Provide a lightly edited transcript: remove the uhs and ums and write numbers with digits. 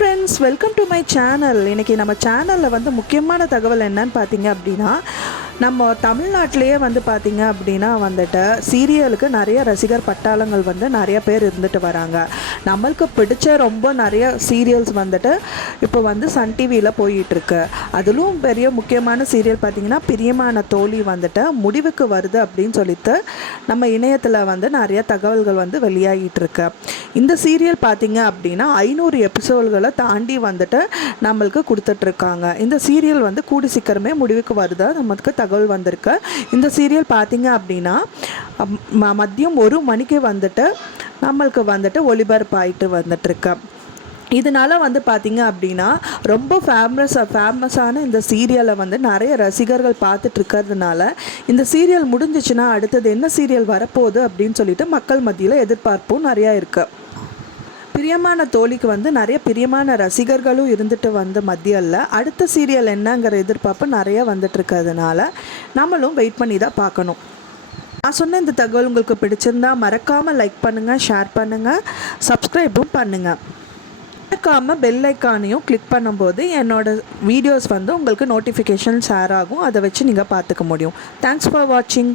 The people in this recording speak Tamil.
Friends, welcome to my channel. இன்றைக்கி நம்ம சேனலில் வந்து முக்கியமான தகவல் என்னன்னு பார்த்தீங்க அப்படின்னா, நம்ம தமிழ்நாட்டிலேயே வந்து பார்த்திங்க அப்படின்னா வந்துட்டு சீரியலுக்கு நிறைய ரசிகர் பட்டாளங்கள் வந்து நிறைய பேர் இருந்துட்டு வராங்க. நம்மளுக்கு பிடிச்ச ரொம்ப நிறைய சீரியல்ஸ் வந்துட்டு இப்போ வந்து சன் டிவியில் போயிட்டுருக்கு. அதிலும் பெரிய முக்கியமான சீரியல் பார்த்திங்கன்னா பிரியமான தோழி வந்துட்டு முடிவுக்கு வருது அப்படின்னு சொல்லிட்டு நம்ம இணையத்தில் வந்து நிறைய தகவல்கள் வந்து வெளியாகிட்டுருக்கு. இந்த சீரியல் பார்த்திங்க அப்படின்னா 500 எபிசோடுகளை தாண்டி வந்துட்டு நம்மளுக்கு கொடுத்துட்ருக்காங்க. இந்த சீரியல் வந்து கூடி சீக்கிரமே முடிவுக்கு வருதா நமக்கு தகவல் வந்திருக்கு. இந்த சீரியல் பார்த்திங்க அப்படின்னா மதியம் 1 மணிக்கு வந்துட்டு நம்மளுக்கு வந்துட்டு ஒளிபரப்பாயிட்டு வந்துட்டுருக்கு. இதனால் வந்து பார்த்திங்க அப்படின்னா ரொம்ப ஃபேமஸான இந்த சீரியலை வந்து நிறைய ரசிகர்கள் பார்த்துட்ருக்கிறதுனால இந்த சீரியல் முடிஞ்சிச்சுன்னா அடுத்தது என்ன சீரியல் வரப்போகுது அப்படின்னு சொல்லிட்டு மக்கள் மத்தியில் எதிர்பார்ப்பும் நிறையா இருக்குது. பிரியமான தோழிக்கு வந்து நிறைய பிரியமான ரசிகர்களும் இருந்துட்டு வந்த மத்தியில் அடுத்த சீரியல் என்னங்கிற எதிர்பார்ப்பு நிறைய வந்துட்டுருக்கிறதுனால நம்மளும் வெயிட் பண்ணி தான் பார்க்கணும். நான் சொன்ன இந்த தகவல் உங்களுக்கு பிடிச்சிருந்தா மறக்காமல் லைக் பண்ணுங்கள், ஷேர் பண்ணுங்கள், சப்ஸ்கிரைபும் பண்ணுங்கள். மறக்காமல் பெல் ஐக்கானையும் கிளிக் பண்ணும்போது என்னோடய வீடியோஸ் வந்து உங்களுக்கு நோட்டிஃபிகேஷன் ஷேர் ஆகும். அதை வச்சு நீங்கள் பார்த்துக்க முடியும். தேங்க்ஸ் ஃபார் வாட்சிங்.